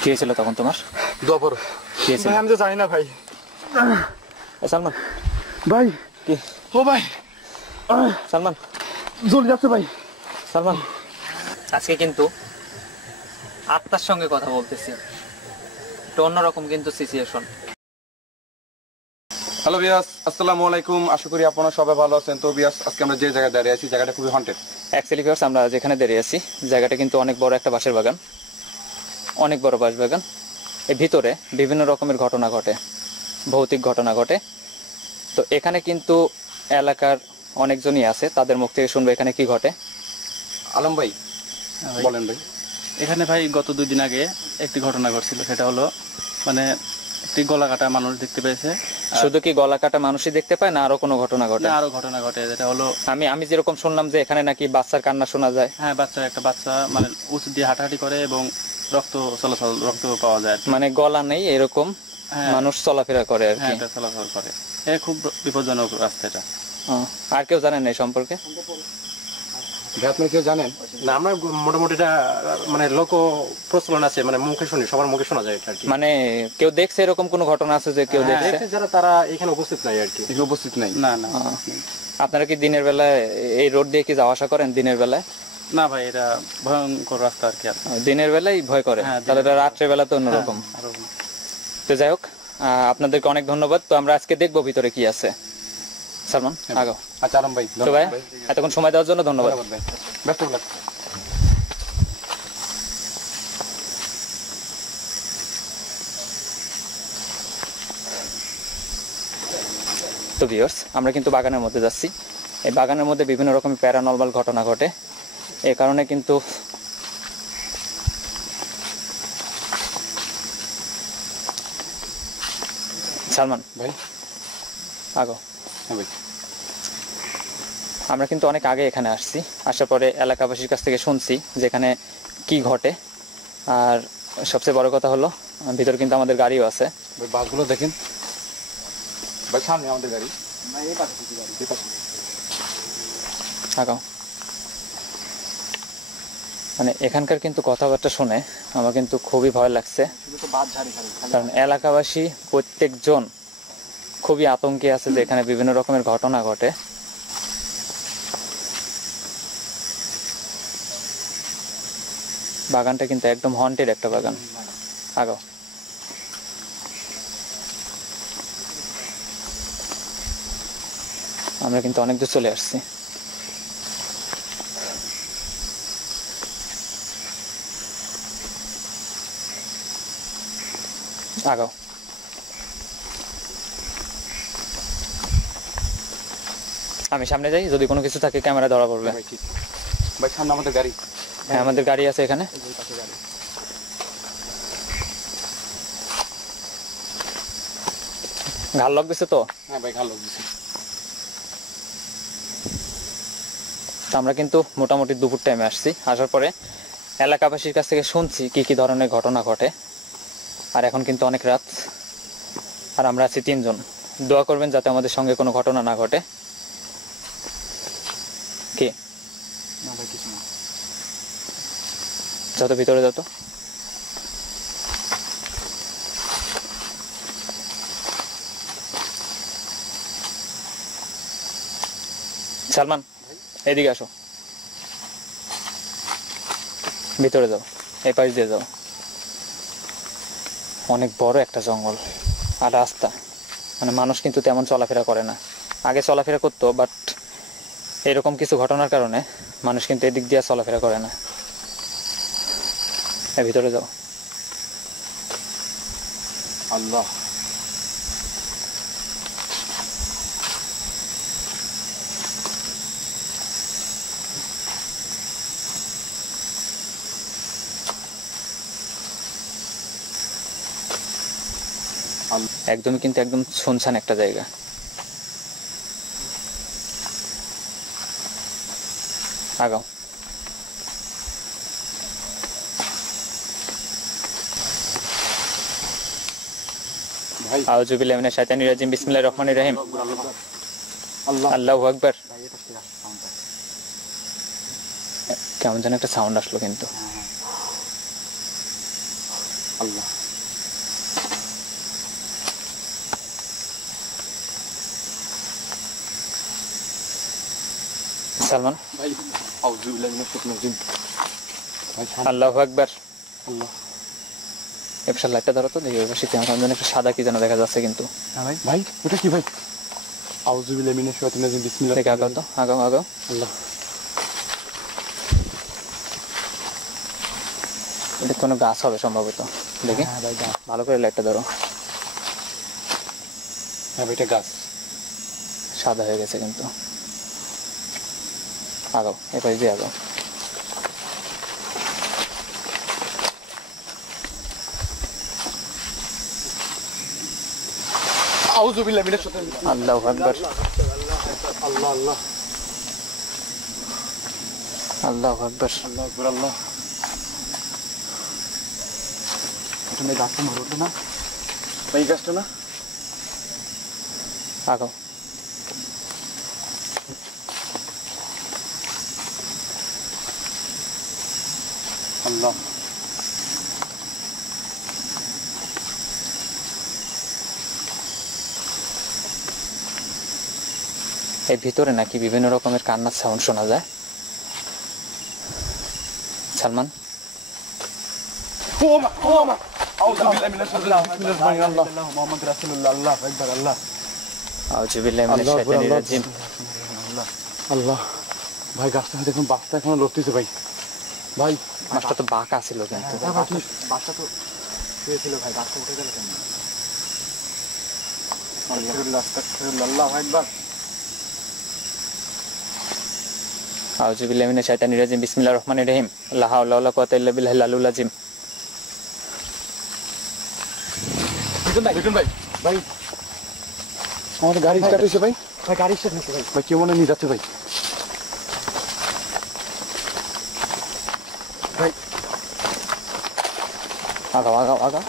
কি হয়েছিল তখন তোমার? দুপুর কি হয়েছিল? আমি তো জানি না ভাই। সালমান ভাই কি? ও ভাই সালমান জ্বলে যাচ্ছে ভাই। সালমান আজকে কিন্তু আত্মার সঙ্গে কথা বলতেছি, একটু অন্যরকম কিন্তু সিচুয়েশন। হ্যালো বিয়াস, আসসালামু আলাইকুম। আশা করি আপনারা সবাই ভালো আছেন। তো বিয়াস, আজকে আমরা যে জায়গায় দাঁড়িয়ে আছি জায়গাটা খুবই হন্টেড। অ্যাকচুয়ালি ভিউয়ার্স, আমরা যেখানে দাঁড়িয়ে আছি জায়গাটা কিন্তু অনেক বড় একটা বাঁশের বাগান, অনেক বড় বাঁশ বাগান। এর ভিতরে বিভিন্ন রকমের ঘটনা ঘটে, ভৌতিক ঘটনা ঘটে। তো এখানে কিন্তু এলাকার অনেকজনই আছে, তাদের মুখ থেকে শুনবো এখানে কি ঘটে। আলম ভাই বলেন ভাই। এখানে ভাই গত 2 দিন আগে একটি ঘটনা ঘটছিল। সেটা হলো মানে একটি গলা কাটা মানুষ দেখতে পেয়েছে। শুধু কি গলা কাটা মানুষই দেখতে পায় না আরো কোনো ঘটনা ঘটে? না, আরো ঘটনা ঘটে। যেটা হলো আমি যেরকম শুনলাম যে এখানে নাকি বাচ্চার কান্না শোনা যায়। হ্যাঁ, একটা বাচ্চা মানে উঁচু দিয়ে হাঁটাহাঁটি করে এবং রক্ত পাওয়া যায়। মানে গলা নেই এরকম মানুষ চলাফেরা করে আর কি। এটা চলাচল করে। এটা খুব বিপজ্জনক রাস্তা এটা। আর কেউ জানেন না এই সম্পর্কে? আপনি কেউ জানেন না? আমরা মোটামুটি এটা মানে লোক প্রচলন আছে, মানে মুখে শুনি, সবার মুখে শোনা যায় এটা আর কি। মানে কেউ দেখছে এরকম কোনো ঘটনা আছে যে কেউ দেখছে? যারা তারা এখানে উপস্থিত নাই আর কি। এখানে উপস্থিত নাই। না না। আপনারা কি দিনের বেলায় এই রোড দিয়ে কি যাওয়া আসা করেন দিনের বেলায়? না ভাই, এটা ভয়ঙ্কর রাস্তা আর কি। দিনের বেলায় ভয় করে? তাহলে এটা রাত্রের বেলা তো অন্যরকম। তো যাই হোক, আপনাদেরকে অনেক ধন্যবাদ। তো আমরা আজকে দেখবো ভিতরে কি আছে। সালমান আগাও। আচ্ছা আলম ভাই, তো ভাই এতক্ষণ সময় দেওয়ার জন্য ধন্যবাদ। Best of luck. তো ভিউয়ার্স, আমরা কিন্তু বাগানের মধ্যে যাচ্ছি। এই বাগানের মধ্যে বিভিন্ন রকমের প্যারানর্মাল ঘটনা ঘটে। এই কারণে কিন্তু সালমান ভাই আগো। হ্যাঁ ভাই, আমরা কিন্তু অনেক আগে এখানে আসছি, আসার পরে এলাকাবাসীর কাছ থেকে শুনছি যে এখানে কি ঘটে। আর সবচেয়ে বড় কথা হলো ভিতরে কিন্তু আমাদের গাড়িও আছে। ভাই বাসগুলো দেখেন ভাই, সামনে আমাদের গাড়ি। আগাও। মানে এখানকার কিন্তু কথাবার্তা শুনে আমার কিন্তু খুবই ভয় লাগছে, কারণ এলাকাবাসী প্রত্যেকজন খুবই আতঙ্কে আছে যে এখানে বিভিন্ন রকমের ঘটনা ঘটে। বাগানটা কিন্তু একদম হন্টেড একটা বাগান। আগাও। আমরা কিন্তু অনেক দূর চলে আসছি। আগাও। আমি সামনে যাই, যদি কোনো কিছু থাকে ক্যামেরা ধরা পড়বে। ভাই সামনে আমাদের গাড়ি। হ্যাঁ, আমাদের গাড়ি আছে এখানে। ঘাল লাগতেছে তো? হ্যাঁ ভাই, ভালো লাগছে। আমরা কিন্তু মোটামুটি দুপুর টাইমে আসছি। আসার পরে এলাকাবাসীর কাছ থেকে শুনছি কি কি ধরনের ঘটনা ঘটে। আর এখন কিন্তু অনেক রাত, আর আমরা আছি 3 জন। দোয়া করবেন যাতে আমাদের সঙ্গে কোনো ঘটনা না ঘটে। কি যত ভিতরে যত সালমান এদিকে আসো, ভিতরে যাও, এই পাশ দিয়ে যাও। অনেক বড় একটা জঙ্গল আর রাস্তা, মানে মানুষ কিন্তু তেমন চলাফেরা করে না। আগে চলাফেরা করতো, বাট এরকম কিছু ঘটনার কারণে মানুষ কিন্তু এদিক দিয়ে চলাফেরা করে না। ভিতরে যাও। আল্লাহ, একদমই কিন্তু একদম শুনশান একটা জায়গা। আগাও। আউযু বিল্লাহি মিনাশ শাইতানির রাজিম, বিসমিল্লাহির রহমানির রহিম। আল্লাহু আকবার। কেমন যেন একটা সাউন্ড আসলো কিন্তু। আল্লাহ সালমান, ভাই আউযুবিল্লাহি মিনাশ শাইতানির রাজিম ভাই আল্লাহু আকবার। আল্লাহ এবার লাইটটা ধরো তো, দেখি ওই পাশে কেমন যেন একটা সাদা কি যেন দেখা যাচ্ছে কিন্তু। হ্যাঁ ভাই ভাই ওটা কি ভাই আউযুবিল্লাহি মিনাশ শাইতানির রাজিম বিসমিল্লাহ দেখে আগাও তো, আগাও আগাও। আল্লাহ এটা কোনো গাছ হবে সম্ভবত, দেখি হ্যাঁ ভাই গাছ ভালো করে লাইটটা ধরো। হ্যাঁ ভাই এটা গাছ সাদা হয়ে গেছে কিন্তু। আগাও, এবার দিয়ে আগাও। আউযুবিল্লাহি মিনাশ শাইতানির রাজিম আল্লাহু আকবার, আল্লাহ আল্লাহ আল্লাহু আকবার। আল্লাহ আকবার আল্লাহ এখানে গাছটা মরে উঠলো না ভাই গাছটা না আগাও। আল্লাহ এই ভিতরে নাকি বিভিন্ন রকমের কান্নার সাউন্ড শোনা যায়। সালমান, ও মা আউযুবিল্লাহি মিনাশ শাইতানির রাজিম আল্লাহ মুহাম্মদ রাসূলুল্লাহ আল্লাহু আকবার আল্লাহ আউযুবিল্লাহি মিনাশ শাইতানির রাজিম। আল্লাহ ভাই গাছটা দেখুন বাসটা এখনো লড়তেছে ভাই ভাই মাছটা তো বাঁকা ছিল কিন্তু। বাসটা তো শুয়েছিল ভাই গাছটা উঠে গেল কেন আল্লাহ আস্তাগফিরুল্লাহ আল্লাহু আকবার আউযুবিল্লাহি মিনাশ শাইতানির রাজিম, বিসমিল্লাহির রহমানির রহিম, লা হাওলা ওয়ালা কুওয়াতা ইল্লা বিল্লাহিল আলিয়্যিল আযীম। লিটন ভাই ভাই আমাদের গাড়ি স্টার্ট হয়েছে ভাই ভাই গাড়ি স্টার্ট হয়েছে ভাই ভাই কেউ মনে নিয়ে যাচ্ছে ভাই ভাই আগাও আগাও আগাও।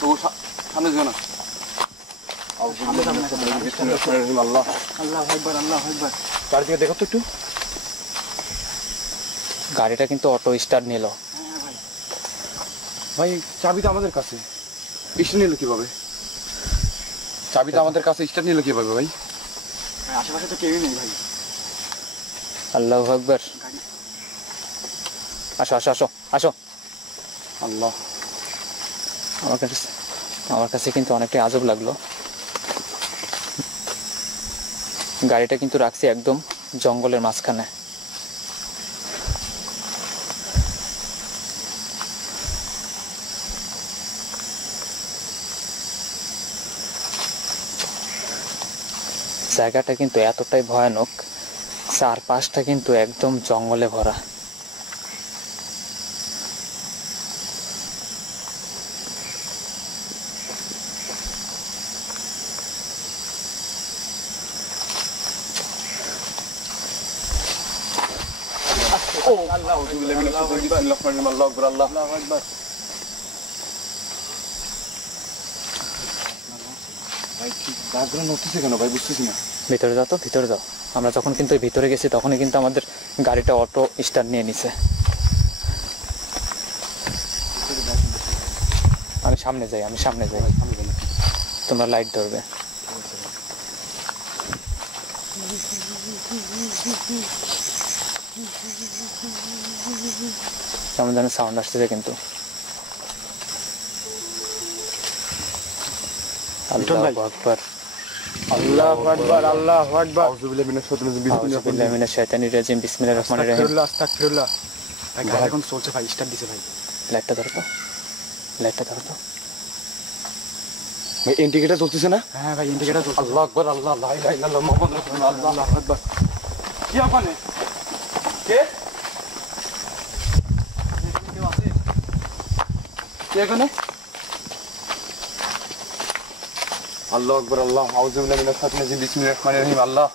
তো সামনে যেও না আল্লাহ আল্লাহ আকবার আল্লাহ আকবার গাড়ি থেকে দেখো তো একটু গাড়িটা কিন্তু অটো স্টার্ট নিল। ভাই চাবি তো আমাদের কাছে স্টার্ট নিল কিভাবে চাবি তো আমাদের কাছে স্টার্ট নিল কিভাবে ভাই আশেপাশে তো কেউই নেই ভাই আল্লাহু আকবার। আসো আসো আসো আসো। আল্লাহ আমার কাছে কিন্তু অনেকটাই আজব লাগলো। গাড়িটা কিন্তু রাখছি একদম জঙ্গলের মাঝখানে। জায়গাটা কিন্তু এতটাই ভয়ানক, চারপাশটা কিন্তু একদম জঙ্গলে ভরা। কেন ভাই বুঝতেছি না ভিতরে যাও তো, ভিতরে যাও। আমরা যখন কিন্তু ভিতরে গেছি তখনই কিন্তু আমাদের গাড়িটা অটো স্টার্ট নিয়ে নিছে। আমি সামনে যাই, আমি সামনে যাই, তোমরা লাইট ধরবে। কেমন যেন সাউন্ড আসতেছে কিন্তু। আল্লাহু আকবার, আল্লাহু আকবার আল্লাহু আকবার আউযুবিল্লাহি মিনাশ আউযুবিল্লাহি মিনাশ শাইতানির রাজিম, বিসমিল্লাহির রহমানির রহিম। আস্তাগফিরুল্লাহ ভাই গাড়ি এখন চলছে ভাই স্টার্ট দিছে ভাই লাইটটা ধরো তো, লাইটটা ধরো তো। ভাই ইন্ডিকেটর চলতেছে না হ্যাঁ ভাই ইন্ডিকেটর চলছে আল্লাহু আকবার আল্লাহ লা ইলাহা ইল্লাল্লাহ মুহাম্মাদুর রাসূলুল্লাহ আল্লাহু আকবার কি আপনে কে কে এখানে আল্লাহু আকবার আল্লাহ আউযুবিল্লাহি মিনাশ শাইতানির রাজিম বিসমিল্লাহির রহমানির রহিম আল্লাহ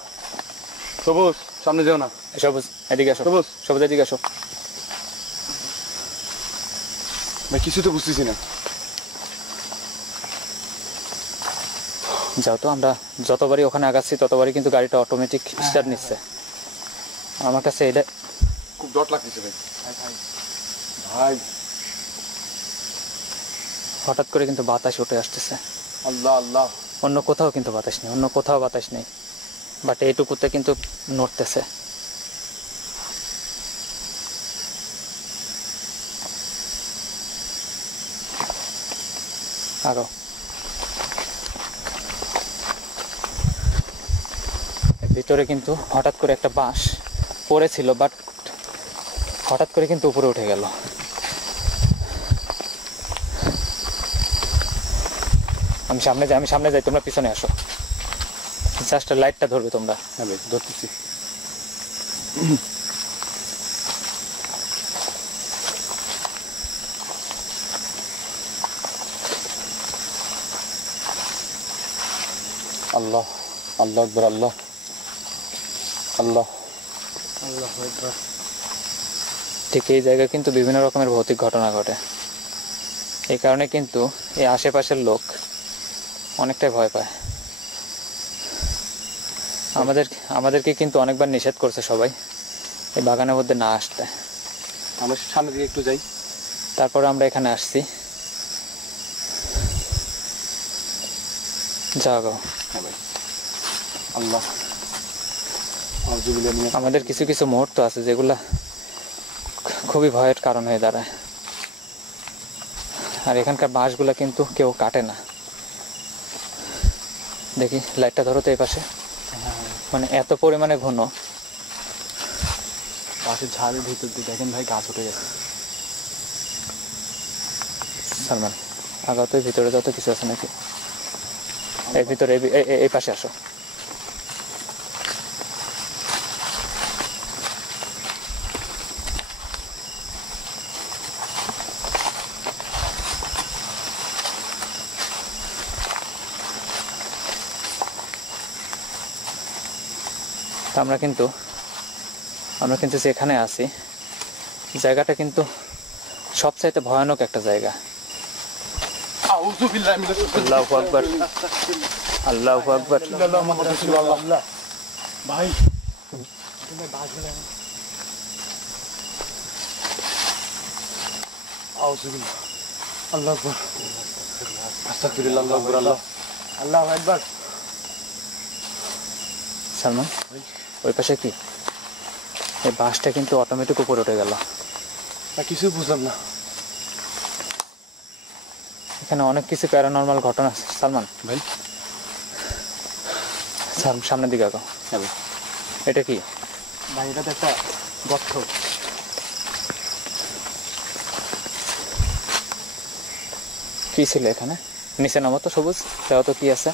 সবুজ সামনে যাও না সবুজ এদিকে আসো, সবুজ সবুজ এদিকে আসো। ভাই কিছু তো বুঝতেছি না যাও তো। আমরা যতবারই ওখানে আগাচ্ছি ততবারই কিন্তু গাড়িটা অটোমেটিক স্টার্ট নিচ্ছে। আমার কাছে এটা খুব ডট লাগতেছে ভাই। ভাই হঠাৎ করে কিন্তু বাতাস উঠে আসতেছে। আল্লাহ আল্লাহ। অন্য কোথাও কিন্তু বাতাস নেই, অন্য কোথাও বাতাস নেই, বাট এইটুকুতে কিন্তু নড়তেছে। আরো ভিতরে কিন্তু হঠাৎ করে একটা বাঁশ পড়েছিল, বাট হঠাৎ করে কিন্তু উপরে উঠে গেল। আমি সামনে যাই, তোমরা পিছনে আসো। জাস্ট লাইটটা ধরবে তোমরা। হ্যাঁ ভাই ধরতেছি। আল্লাহ আল্লাহ আকবার, আল্লাহ আল্লাহ আল্লাহু আকবার। ঠিক এই জায়গায় কিন্তু বিভিন্ন রকমের ভৌতিক ঘটনা ঘটে। এই কারণে কিন্তু এই আশেপাশের লোক অনেকটাই ভয় পায়। আমাদেরকে কিন্তু অনেকবার নিষেধ করছে সবাই এই বাগানের মধ্যে না আসতে। আমরা সামনের দিকে একটু যাই। তারপরে আমরা এখানে আসছি। যাও। হ্যাঁ ভাই আল্লাহ আউযুবিল্লাহি মিনাশ। আমাদের কিছু কিছু মুহূর্ত আছে যেগুলা খুবই ভয়ের কারণ হয়ে দাঁড়ায়। আর এখানকার বাঁশগুলা কিন্তু কেউ কাটে না। দেখি লাইটটা ধরো তো এই পাশে। মানে এত পরিমাণে ঘন। পাশে ঝাড়ের ভিতর দিয়ে দেখেন ভাই গাছ উঠে গেছে। সালমান আগাও তো, ভিতরে যত কিছু আছে নাকি। এই ভিতরে এই পাশে আসো। তো আমরা কিন্তু যেখানে আছি জায়গাটা কিন্তু সবচাইতে ভয়ানক একটা জায়গা। আউযুবিল্লাহি মিনাশ। আল্লাহু আকবার, আল্লাহু আকবার। আল্লাহ ভাই আউযুবিল্লাহ। আল্লাহু আকবার, আস্তাগফিরুল্লাহ, আল্লাহু আকবার, আল্লাহু আকবার। সালমান ওই পাশে কি? এই বাঁশটা কিন্তু অটোমেটিক উপরে উঠে গেল। কিছু বুঝলাম না এখানে অনেক কিছু প্যারানর্মাল ঘটনা আছে। সালমান ভাই। সামনের দিকে আগাও। হ্যাঁ ভাই। এটা কি ভাই এটা তো একটা গর্ত। কি ছিল এখানে? নিচে নামো তো সবুজ, দেখো তো কি আছে।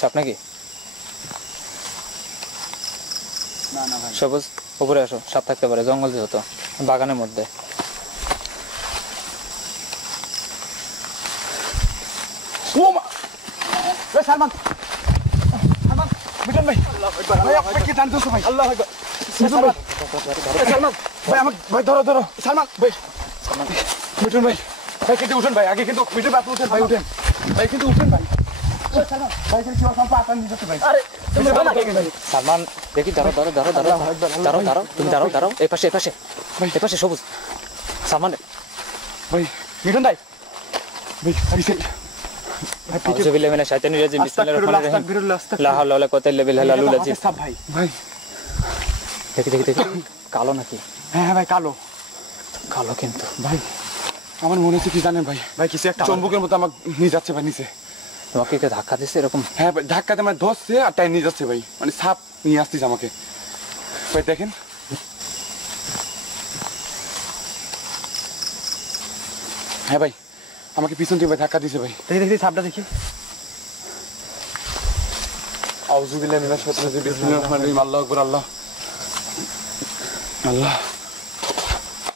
সাপ নাকি? না না ভাই। সবুজ উপরে আসো, সাপ থাকতে পারে, জঙ্গল যেহেতু বাগানের মধ্যে। ও মা! এই সালমান! সালমান! মিটন ভাই! ভাই আপনি কি জানতেছো ভাই? আল্লাহু আকবার! মিটন ভাই! এই সালমান! ভাই আমাকে ভাই ধরো! সালমান! ভাই! মিটন ভাই! ভাই কিন্তু উঠেন ভাই, আগে কিন্তু মিটন ভাই আপনি উঠেন ভাই, উঠেন। ভাই কিন্তু উঠেন ভাই। ওই সালমান! ভাই কিন্তু কি অসম্ভব আটান দিতে ভাই। আরে! সালমান দেখি, দাঁড়াও, তুমি দাঁড়াও। এই পাশে সবুজ। সালমান ভাই মিটন ভাই! ভাই রিসেট। ভাই পিছে আউযুবিল্লাহি মিনাশ শাইতানির রাজিম, বিসমিল্লাহির রহমানির রহিম, লা হাওলা ওয়ালা কুওয়াতা ইল্লা বিল্লাহিল আলিয়্যিল আযীম। সাপ ভাই। ভাই দেখি কালো নাকি? হ্যাঁ ভাই কালো কিন্তু ভাই। আমার মনে হচ্ছে কি জানেন ভাই, ভাই কিছু একটা চম্বুকের মতো আমাকে নিয়ে যাচ্ছে ভাই নিচে। তোমাকে কে ধাক্কা দিচ্ছে এরকম? হ্যাঁ ভাই ধাক্কাতে আমার ধরছে আর টাই নিয়ে যাচ্ছে ভাই, মানে সাপ নিয়ে আসতেছে আমাকে ভাই। দেখেন হ্যাঁ ভাই আমাকে পিছন থেকে ভাই ধাক্কা দিছে ভাই। দেখি সাপটা দেখি। আউযুবিল্লাহি মিনাশ শাইতানির রাজিম, বিসমিল্লাহির রহমানির রহিম, আল্লাহু আকবার, আল্লাহ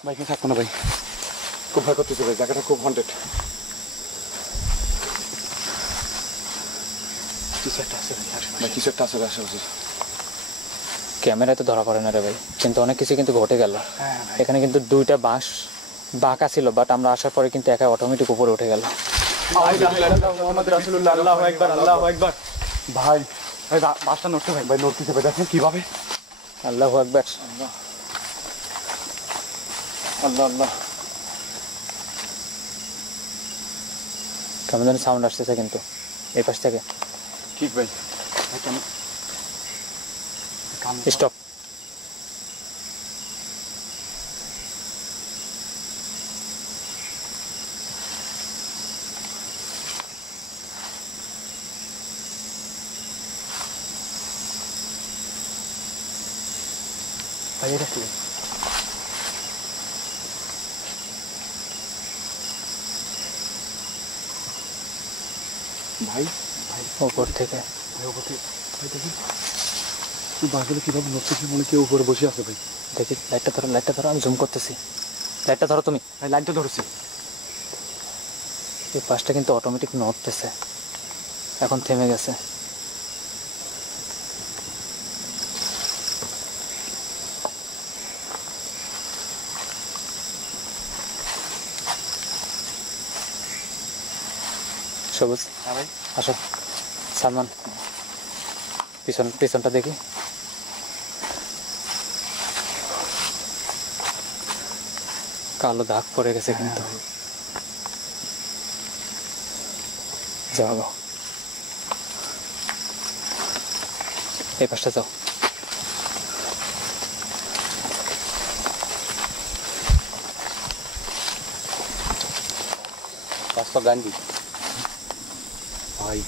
ভাই কে থাকবো না ভাই, খুব ভয় করতেছে ভাই, জায়গাটা খুব হন্টেড। কিছু একটা আছে ভাই, কিছু একটা আছে ভাই আশেপাশে। ক্যামেরায় তো ধরা পড়ে না রে ভাই, কিন্তু অনেক কিছু কিন্তু ঘটে গেল। এখানে কিন্তু দুইটা বাঁশ বাঁকা ছিল, বাট আমরা আসার পরে কিন্তু একা অটোমেটিক উপরে উঠে গেল। আল্লাহু আকবার, আল্লাহু আকবার। ভাই ভাই বাসটা নড়ছে ভাই, ভাই নড়তেছে ভাই, দেখেন কিভাবে। আল্লাহু আকবার। আল্লাহ আল্লাহ। কেমন যেন সাউন্ড আসতেছে কিন্তু এই পাশ থেকে। ঠিক ভাই, কেন স্টপ। ভাই এটা কি? ভাই ভাই উপর থেকে ভাই ওপরে ভাই দেখি বাসগুলো কিভাবে নড়তেছে, মনে কেউ উপরে বসে আছে ভাই। দেখি, লাইটটা ধরো, লাইটটা ধরো, আমি জুম করতেছি। লাইটটা ধরো তুমি। ভাই লাইনটা ধরেছে। এই পাশটা কিন্তু অটোমেটিক নড়তেছে, এখন থেমে গেছে। সবুজ, হ্যাঁ ভাই, আসো। সালমান, পিছনটা দেখি। কালো দাগ পড়ে গেছে কিন্তু। যাও গো, এই পাশটা যাও। রাস্তা গান্ধী ভাই।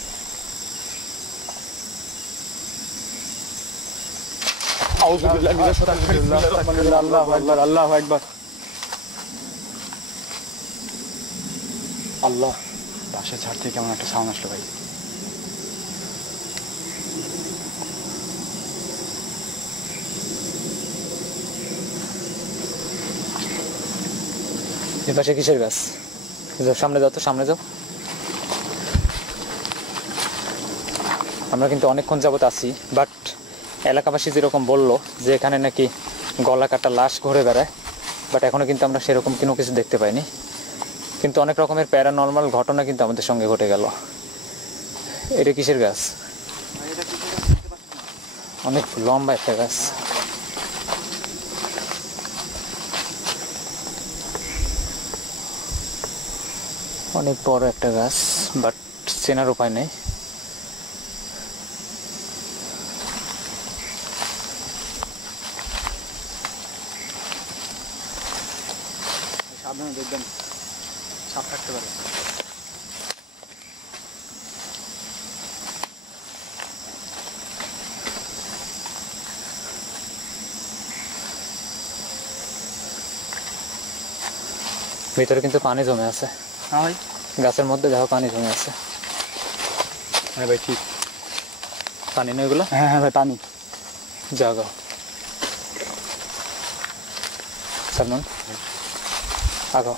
আউযুবিল্লাহি মিনাশ শাইতানির আল্লাহু আকবার, আল্লাহু আকবার। আল্লাহ, বাসা ছাড় থেকে কেমন একটা সাউন্ড আসলো ভাই। এই পাশে কিসের গাছ? যাও, সামনে যাও তো, সামনে যাও। আমরা কিন্তু অনেকক্ষণ যাবত আছি, বাট এলাকাবাসী যেরকম বললো যে এখানে নাকি গলা কাটা লাশ ঘুরে বেড়ায়, বাট এখনও কিন্তু আমরা সেরকম কোনো কিছু দেখতে পাইনি। কিন্তু অনেক রকমের প্যারানর্মাল ঘটনা কিন্তু আমাদের সঙ্গে ঘটে গেল। এটা কিসের গাছ? অনেক লম্বা একটা গাছ। অনেক বড় একটা গাছ, বাট চেনার উপায় নেই। সাবধানে দেখবেন, সাপ থাকতে পারে। ভিতরে কিন্তু পানি জমে আছে। হ্যাঁ ভাই, গাছের মধ্যে দেখো পানি জমে আছে। হ্যাঁ ভাই ঠিক। পানি নেই ওগুলো? হ্যাঁ হ্যাঁ ভাই পানি। যাও গো সালমান, আগো।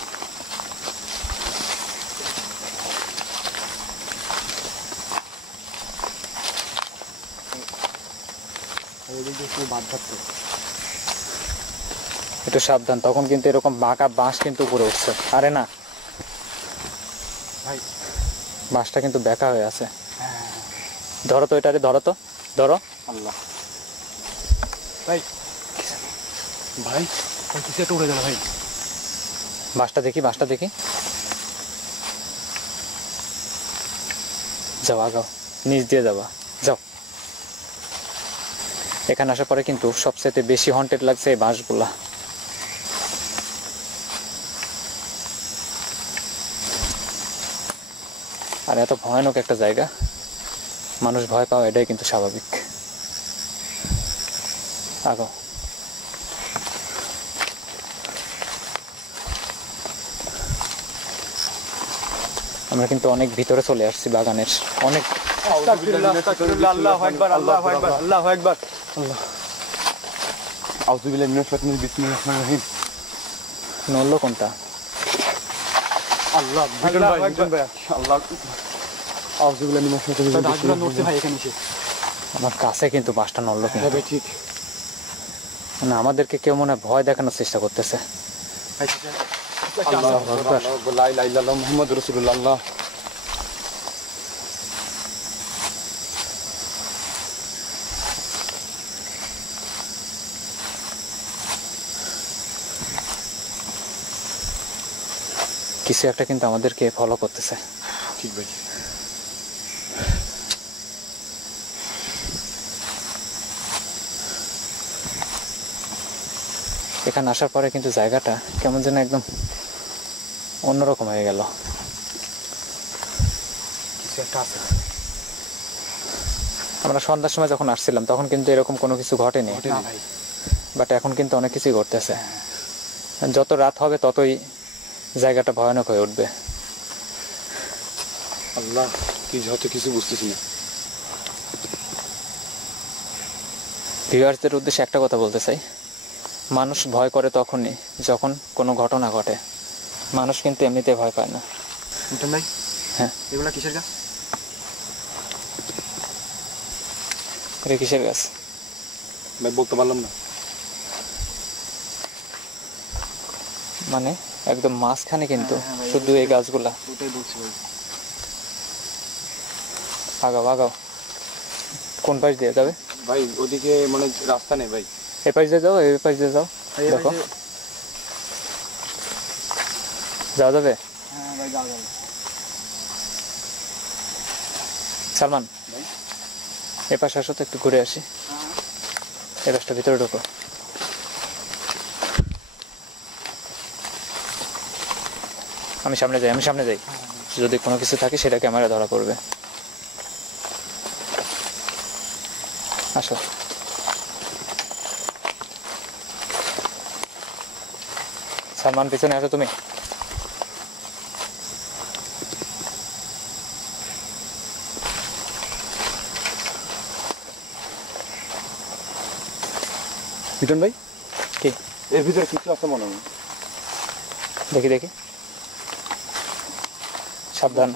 একটু সাবধান, তখন কিন্তু এরকম বাঁকা বাঁশ কিন্তু উপরে উঠছে। আরে না ভাই, বাঁশটা কিন্তু বেঁকা হয়ে আছে। ধরো তো এটারে, ধরো তো, ধরো। আল্লাহ ভাই, ভাই ভাই কিছু একটা উড়ে গেল ভাই। বাঁশটা দেখি, বাঁশটা দেখি। যাও, আগাও, নিচ দিয়ে যাবা, যাও। এখানে আসার পরে কিন্তু সবচেয়ে বেশি হন্টেড লাগছে এই বাঁশগুলা। আর এত ভয়ানক একটা জায়গা, মানুষ ভয় পাওয়া এটাই কিন্তু স্বাভাবিক। আগো। আমরা কিন্তু অনেক ভিতরে চলে আসছি বাগানের, অনেক। আল্লাহু আকবার, আল্লাহু আকবার, আল্লাহু আকবার। আল্লাহ, আউযুবিল্লাহি মিনাশ শাইতানির বিসমিল্লাহির রহমানির রহিম। নড়লো কোনটা? আল্লাহ, আল্লাহু আকবার। আল্লাহ, আউযুবিল্লাহি মিনাশ শাইতানির রাজিম। দাঁতগুলো নড়ছে ভাই এখানে এসে। আমার কাছে কিন্তু বাসটা নড়লো কিন্তু। হ্যাঁ ভাই ঠিক। মানে আমাদেরকে কেউ মনে হয় ভয় দেখানোর চেষ্টা করতেছে। ভাই আল্লাহু আকবার লা ইলাহা ইল্লাল্লাহ মুহাম্মাদুর রাসূলুল্লাহ কিছু একটা কিন্তু আমাদেরকে ফলো করতেছে। ঠিক ভাই এখানে আসার পরে কিন্তু জায়গাটা কেমন যেন একদম অন্যরকম হয়ে গেল। কিছু একটা আছে আমরা সন্ধ্যার সময় যখন আসছিলাম তখন কিন্তু এরকম কোনো কিছু ঘটেনি, না ভাই বাট এখন কিন্তু অনেক কিছুই ঘটতেছে। যত রাত হবে ততই জায়গাটা ভয়ানক হয়ে উঠবে। আল্লাহ কি যত কিছু বুঝতেছি না। ভিউয়ার্সদের উদ্দেশ্যে একটা কথা বলতে চাই, মানুষ ভয় করে তখনই যখন কোনো ঘটনা ঘটে। মানুষ কিন্তু এমনিতে ভয় পায় না। মিটন ভাই হ্যাঁ, এগুলা কিসের গাছ? এটা কিসের গাছ? ভাই বলতে পারলাম না। মানে একদম মাঝখানে কিন্তু শুধু এই গাছগুলা। ওটাই বলছি ভাই। আগাও আগাও। কোন পাশ দিয়ে যাবে? ভাই ওদিকে মানে রাস্তা নেই ভাই। এ পাশ দিয়ে যাও, এই পাশ দিয়ে যাও, দেখো যাওয়া যাবে। হ্যাঁ ভাই যাও যাও। সালমান এ পাশে আসো তো, একটু ঘুরে আসি। এ পাশটা ভিতরে ঢোকো। আমি সামনে যাই, আমি সামনে যাই। যদি কোনো কিছু থাকে সেটা ক্যামেরা ধরা পড়বে। আসো। সালমান পিছনে আসো তুমি। মিটন ভাই কি? এর ভিতরে কিছু আছে মনে হয়। দেখি দেখি, সাবধান।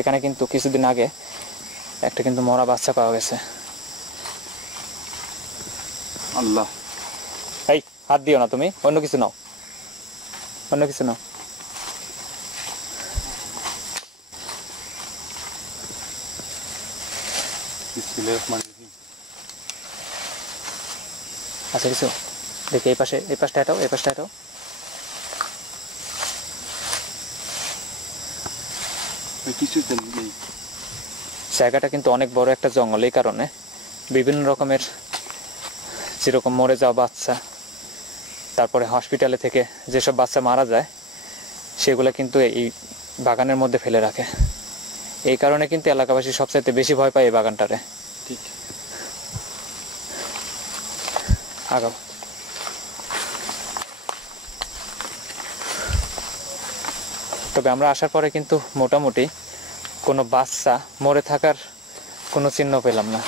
এখানে কিন্তু কিছুদিন আগে একটা কিন্তু মরা বাচ্চা পাওয়া গেছে। আল্লাহ এই হাত দিও না তুমি, অন্য কিছু নাও, অন্য কিছু নাও। বিসমিল্লাহির রহমানির রহিম। আচ্ছা কিছু দেখি, এই পাশে, এই পাশটা এটাও, এই পাশটা এটাও। কিছু নেই। জায়গাটা কিন্তু অনেক বড় একটা জঙ্গল, এই কারণে বিভিন্ন রকমের যেরকম মরে যাওয়া বাচ্চা, তারপরে হসপিটালে থেকে যেসব বাচ্চা মারা যায় সেগুলো কিন্তু এই বাগানের মধ্যে ফেলে রাখে। এই কারণে কিন্তু এলাকাবাসী সবচাইতে বেশি ভয় পায় এই বাগানটারে। ঠিক আগাও। তবে আমরা আসার পরে কিন্তু মোটামুটি কোনো বাচ্চা মরে থাকার কোনো চিহ্ন পেলাম না।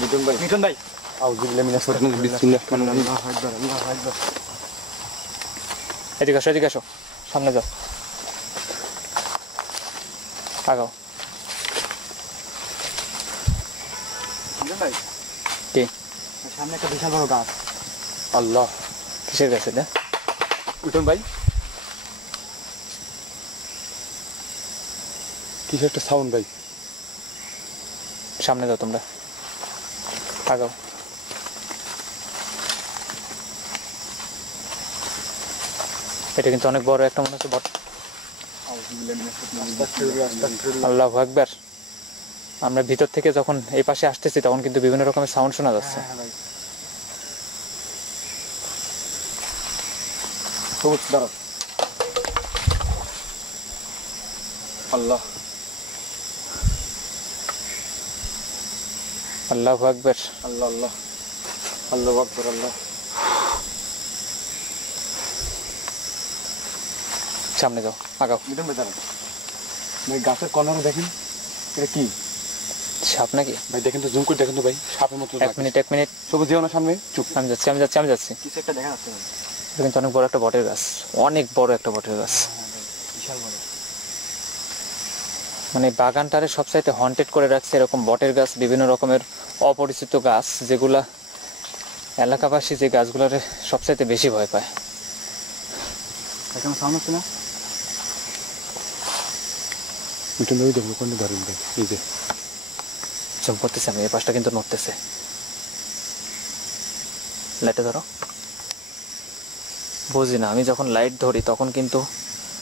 মিটন ভাই মিঠুন ভাই আউযুবিল্লাহি মিনাশ শাইতানির রাজিম বিসমিল্লাহির রহমানির রহিম। আল্লাহু আকবার আল্লাহু আকবার। এদিকে আসো, এদিকে আসো, সামনে যাও, আগাও। মিটন ভাই কি? সামনে একটা বিশাল বড় গাছ। আল্লাহ কিসের গাছ এটা? মিটন ভাই কিসের একটা সাউন্ড ভাই। সামনে যাও তোমরা, আগাও। এটা কিন্তু অনেক বড় একটা, মনে হচ্ছে বট। আল্লাহু আকবার। আমরা ভিতর থেকে যখন এই পাশে আসতেছি তখন কিন্তু বিভিন্ন রকমের সাউন্ড শোনা যাচ্ছে। আল্লাহ আল্লাহু আকবার। আল্লাহ আল্লাহ আল্লাহু আকবার আল্লাহ। সামনে যাও, আগাও। মিটন ভাই দাঁড়ান ভাই, গাছের কর্নারে দেখেন এটা কি সাপ নাকি? ভাই? দেখেন তো, জুম করে দেখেন তো ভাই, সাপের মতো। এক মিনিট, এক মিনিট, সবুজ যেও না সামনে, চুপ। আমি যাচ্ছি, আমি যাচ্ছি, আমি যাচ্ছি। কিছু একটা দেখা যাচ্ছে ভাই। এটা কিন্তু অনেক বড় একটা বটের গাছ, অনেক বড় একটা বটের গাছ। বিশাল বড়। মানে বাগানটারে সবচাইতে হন্টেড করে রাখছে এরকম বটের গাছ, বিভিন্ন রকমের অপরিচিত গাছ, যেগুলা এলাকাবাসী যে গাছগুলোরে সবচাইতে বেশি ভয় পায়। এখন সাউন্ড হচ্ছে না? মিঠুন ভাই দেখবো কোনটা ধরেন ভাই, এই যে জুম করতেছে আমি, এই পাশটা কিন্তু নড়তেছে। লাইটে ধরো। বুঝি না, আমি যখন লাইট ধরি তখন কিন্তু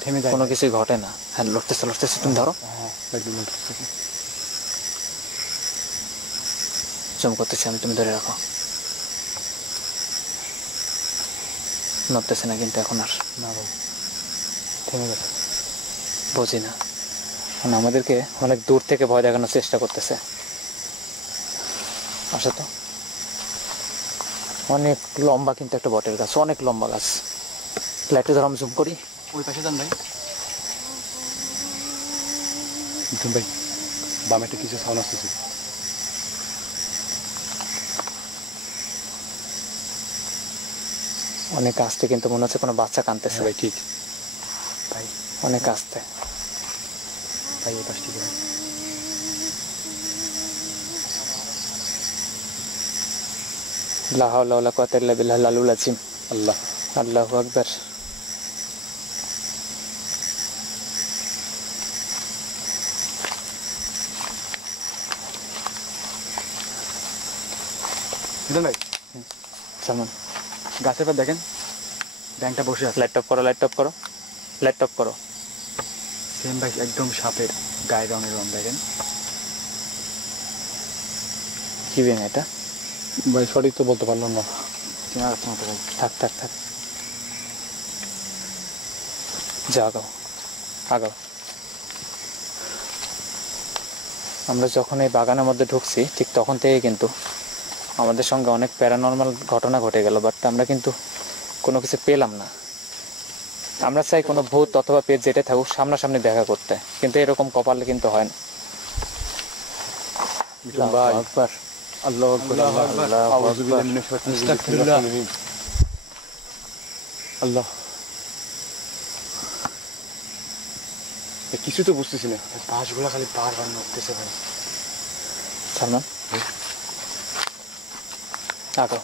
থেমে যায়। কোনো কিছুই ঘটে না। হ্যাঁ লড়তেছে লড়তেছে, তুমি ধরো। হ্যাঁ একদম নড়তেছে। জুম করতেছি আমি, তুমি ধরে রাখো। নড়তেছে না কিন্তু এখন আর। না ভাই, থেমে গেছে। বুঝি না, মানে আমাদেরকে অনেক দূর থেকে ভয় দেখানোর চেষ্টা করতেছে। আসো তো। অনেক লম্বা কিন্তু একটা বটের গাছ, অনেক লম্বা গাছ। লাইটে ধরো, আমি জুম করি। ওই পাশে যান ভাই। মিঠুন ভাই বামে একটা কিছু সাউন্ড আসতেছে। অনেক আস্তে, কিন্তু মনে হচ্ছে কোনো বাচ্চা কাঁদতেছে। ভাই ঠিক ভাই অনেক আস্তে। ভাই এই পাশটি ভাই। লা হাওলা ওয়ালা কুওয়াতা ইল্লা বিল্লাহিল আলিয়্যিল আযীম। আল্লাহ আল্লাহু আকবার। মিঠুন ভাই সালমান, গাছের পর দেখেন ব্যাংকটা বসে আছে। লাইট অফ করো, লাইট অফ করো, লাইট অফ করো। সেম ভাই, একদম সাপের গায়ের রঙের রং দেখেন। কি ব্যাং এটা? ভাই সঠিক তো বলতে পারলাম না। চেনা যাচ্ছে না তো ভাই। থাক থাক থাক, যা আগাও আগাও। আমরা যখন এই বাগানের মধ্যে ঢুকছি ঠিক তখন থেকে কিন্তু আমাদের সঙ্গে অনেক প্যারানর্মাল ঘটনা ঘটে গেল, বাট আমরা কিন্তু কোনো কিছু পেলাম না। আমরা চাই কোনো ভূত অথবা পেট যেটা থাকুক সামনাসামনি দেখা করতে, কিন্তু এরকম কপালে কিন্তু হয় না। মিঠুন ভাই আল্লাহু আকবার। আল্লাহ আকবার, আল্লাহ আকবার, আউযু বিল্লাহি মিনাশ শাইতানির রাজিম। আল্লাহ, কিছু তো বুঝতেছি না। বাঁশগুলো খালি বারবার নড়তেছে ভাই। সালমান আগাও।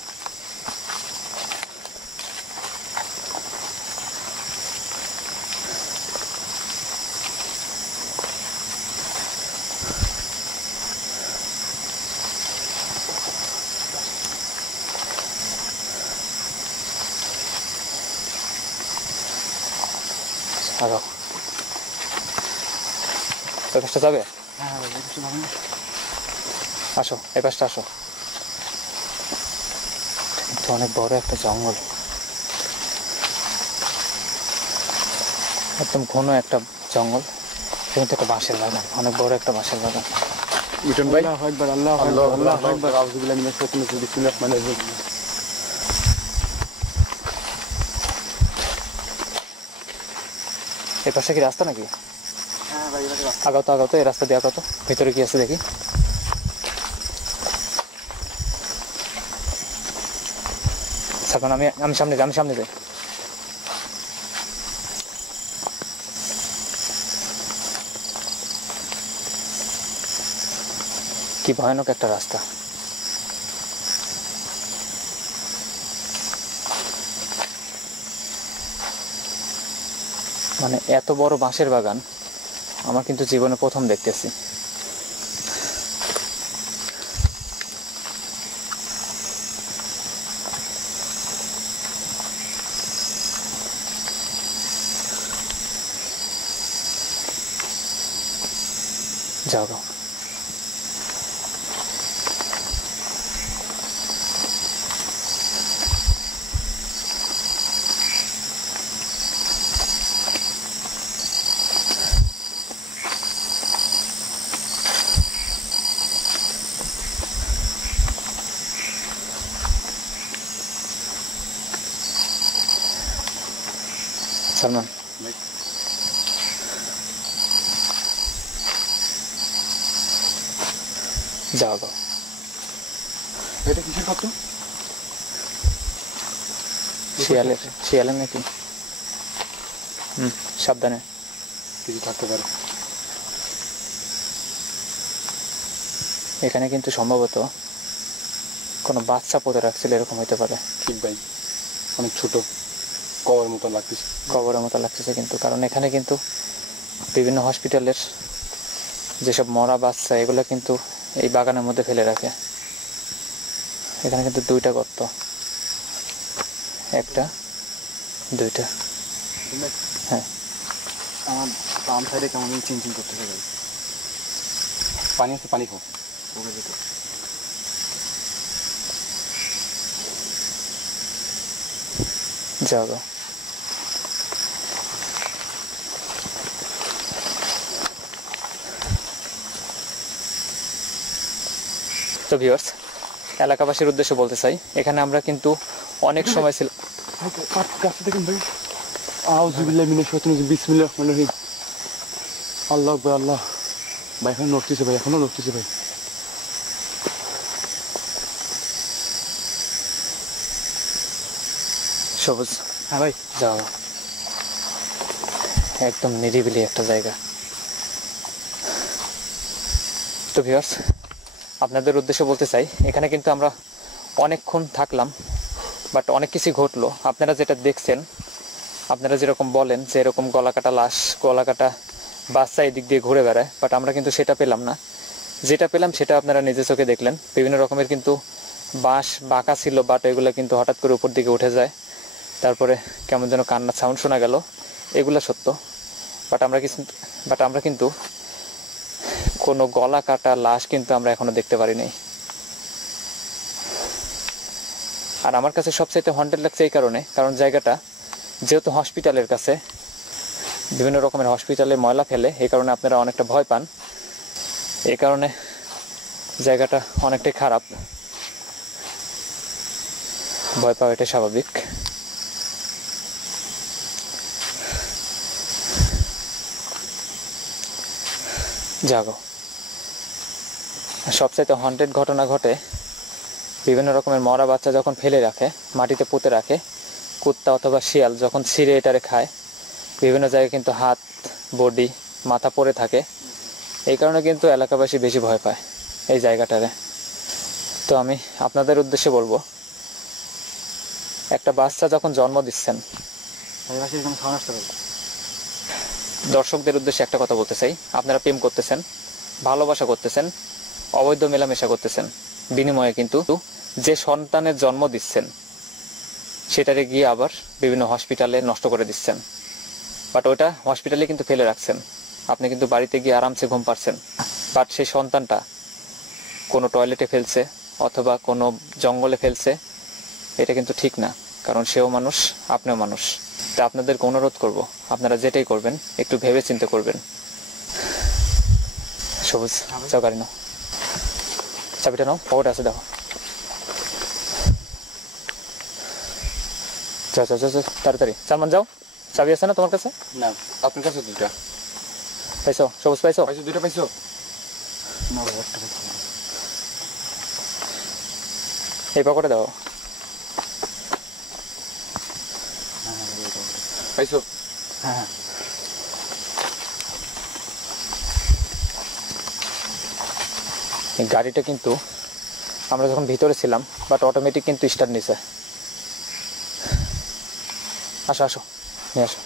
আগাও। এই পাশটা যাবে? হ্যাঁ হ্যাঁ ভাই, এই পাশে ভাবেন। আসো, এই পাশটা আসো। কিন্তু অনেক বড় একটা জঙ্গল, একদম ঘন একটা জঙ্গল। কিন্তু একটা বাঁশের বাগান, অনেক বড় একটা বাঁশের বাগান। মিঠুন ভাই আল্লাহু আকবার, আল্লাহু আল্লাহ আকবার, আল্লাহ আল্লাহু আকবার। আউযু বিল্লাহি মিনাশ শাইতানির রাজিম। বিসমিল্লাহির রহমানির রহিম। এই পাশে কি রাস্তা নাকি? হ্যাঁ ভাই, এবার আগাও তো, আগাও তো, এই রাস্তা দিয়ে আগাও তো। ভিতরে কি আছে দেখি। সালমান, আমি আমি সামনে যাই, আমি সামনে যাই। কি ভয়ানক একটা রাস্তা। মানে এত বড় বাঁশের বাগান আমার কিন্তু জীবনে প্রথম দেখতেছি। যাও যাও। সালমান, যাও যাও। এটা কিসের কত? শিয়ালের, শিয়ালের নাকি? সাবধানে। কিছু থাকতে পারে। এখানে কিন্তু সম্ভবত কোনো বাচ্চা পুঁতে রাখছিল, এরকম হতে পারে। ঠিক ভাই, অনেক ছোট, কবরের মতো লাগতেছে। কবরের মতো লাগতেছে কিন্তু, কারণ এখানে কিন্তু বিভিন্ন হসপিটালের যেসব মরা বাচ্চা এগুলো কিন্তু এই বাগানের মধ্যে ফেলে রাখে। এখানে কিন্তু 2টা গর্ত, 1টা 2টা। হ্যাঁ, আমার বাম সাইডে কেমন চিনচিন করতেছে ভাই। পানি আছে, পানি খাও। ওকে যেতে যাও যাও। তো ভিউয়ার্স, এলাকাবাসীর উদ্দেশ্যে বলতে চাই, এখানে আমরা কিন্তু অনেক সময় ছিল। ভাই কাছে দেখুন ভাই। আউযুবিল্লাহি মিনাশ শাইতানির রাজিম, বিসমিল্লাহির রহমানির রহিম। আল্লাহু আকবার, আল্লাহ। ভাই এখনো নড়তেছে ভাই, এখনো নড়তেছে ভাই। সবুজ, হ্যাঁ ভাই। যাও। একদম নিরিবিলি একটা জায়গা। তো ভিউয়ার্স, আপনাদের উদ্দেশ্যে বলতে চাই, এখানে কিন্তু আমরা অনেকক্ষণ থাকলাম, বাট অনেক কিছু ঘটলো। আপনারা যেটা দেখছেন, আপনারা যেরকম বলেন যে এরকম গলাকাটা লাশ, গলাকাটা বাচ্চা এদিক দিয়ে ঘুরে বেড়ায়, বাট আমরা কিন্তু সেটা পেলাম না। যেটা পেলাম সেটা আপনারা নিজে চোখে দেখলেন। বিভিন্ন রকমের কিন্তু বাঁশ বাঁকা ছিল, বাট এগুলো কিন্তু হঠাৎ করে উপর দিকে উঠে যায়। তারপরে কেমন যেন কান্নার সাউন্ড শোনা গেল, এগুলো সত্য। বাট আমরা কিন্তু কোনো গলা কাটা লাশ কিন্তু আমরা এখনো দেখতে পারিনি। আর আমার কাছে সবচাইতে হন্টেড লাগছে এই কারণে, কারণ জায়গাটা যেহেতু হসপিটালের কাছে, বিভিন্ন রকমের হসপিটালে ময়লা ফেলে, এই কারণে আপনারা অনেকটা ভয় পান। এই কারণে জায়গাটা অনেকটাই খারাপ, ভয় পাওয়া এটাই স্বাভাবিক। জাগো। সবচাইতে হন্টেড ঘটনা ঘটে বিভিন্ন রকমের মরা বাচ্চা যখন ফেলে রাখে, মাটিতে পুঁতে রাখে, কুত্তা অথবা শিয়াল যখন ছিঁড়ে এটারে খায়, বিভিন্ন জায়গায় কিন্তু হাত, বডি, মাথা পড়ে থাকে। এই কারণে কিন্তু এলাকাবাসী বেশি ভয় পায় এই জায়গাটারে। তো আমি আপনাদের উদ্দেশ্যে বলবো, একটা বাচ্চা যখন জন্ম দিচ্ছেন, দর্শকদের উদ্দেশ্যে একটা কথা বলতে চাই, আপনারা প্রেম করতেছেন, ভালোবাসা করতেছেন, অবৈধ মেলামেশা করতেছেন, বিনিময়ে কিন্তু যে সন্তানের জন্ম দিচ্ছেন সেটারে গিয়ে আবার বিভিন্ন হসপিটালে নষ্ট করে দিচ্ছেন। বাট ওটা হসপিটালে কিন্তু ফেলে রাখছেন, আপনি কিন্তু বাড়িতে গিয়ে আরামসে ঘুম পাচ্ছেন। বাট সেই সন্তানটা কোনো টয়লেটে ফেলছে অথবা কোনো জঙ্গলে ফেলছে, এটা কিন্তু ঠিক না, কারণ সেও মানুষ, আপনিও মানুষ। তা আপনাদেরকে অনুরোধ করব, আপনারা যেটাই করবেন একটু ভেবে চিন্তে করবেন। সবুজ, যাও গাড়ি নাও, চাবিটা নাও, পকেটে আছে দেখো। যাও যাও যাও, তাড়াতাড়ি সালমান যাও। চাবি আছে না তোমার কাছে? না, আপনার কাছে দুইটা পাইছো? সবুজ পাইছো? পাইছো? দুইটা পাইছো? না, এই পকেটে দাও। পাইছো? হ্যাঁ, এই গাড়িটা কিন্তু আমরা যখন ভিতরে ছিলাম, বাট অটোমেটিক কিন্তু স্টার্ট নিছে। আসো আসো, নিয়ে আসো।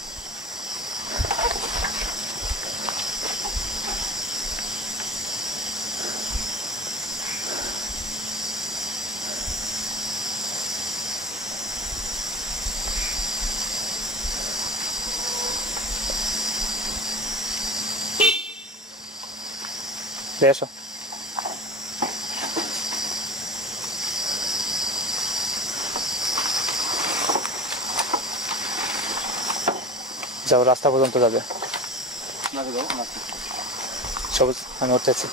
এসো। যাও, রাস্তা পর্যন্ত যাবে। না, যাও না। সবুজ, আমি উঠতেছি।